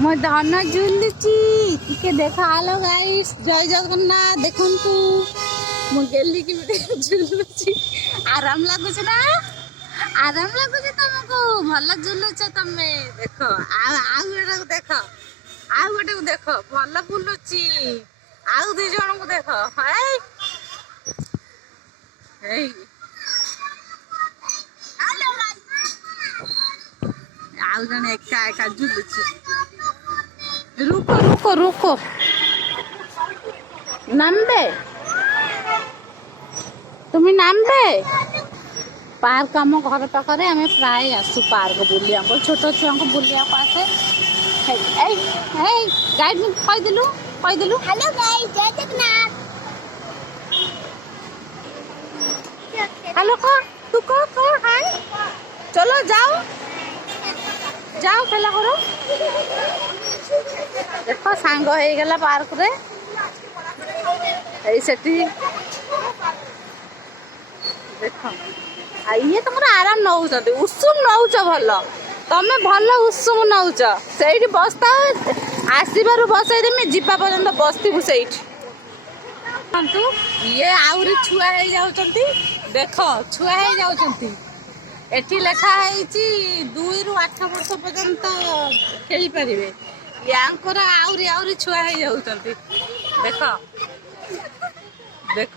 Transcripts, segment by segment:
मो धन झुलुची टिके देखा हेलो गाइस जय जगन्नाथ देखंतु मो गेली कि झुलुची आराम लागुच ना आराम लागुच तुमको भल झुलुच तमे देख आ गोटे देख आ गोटे को देख भल बुलुची आउ दु जण को देख हे आउ जन एका एका झुलुची रुको रुको रुको नामबे तुम्हें नामबे पार्क आम घर पाखे आम प्राय आसू पार्क बुलिया छोट छुआ को बुलिया आसे गाइड कहीदेलु हेलो गाइस जय जगन्नाथ हेलो तू कह हाय चलो जाओ जाओ खेला करो देख सांग हो गला पार्क रे सेठी देख ये तुम आराम नौ उषुम नौ भल तमें भल उषुम नौ से बसता आसबार बसईदेमी जीवा पर्यंत बसबू से ये आहरी छुआ देख छुआ एठी लेखा है 2 ରୁ 8 वर्ष पर्यंत खेली पारे यांकर आउरी आउरी छुआ हो जाउछंती देख देख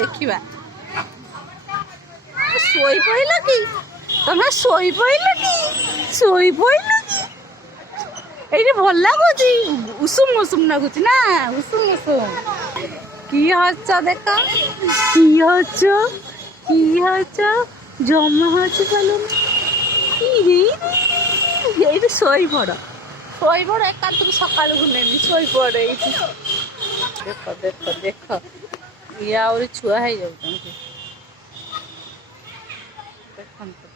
देखिबा सोई पइल कि तमे सोई पइल कि एठी भल लागुची उषुम उषुम लागुची ना उषुम उषुम की हच देख की हच जमा हच पालो ये शोई पड़ एका तुम सका नेमी शोई पड़े देख देख देख ये छुआ हो जाती देखते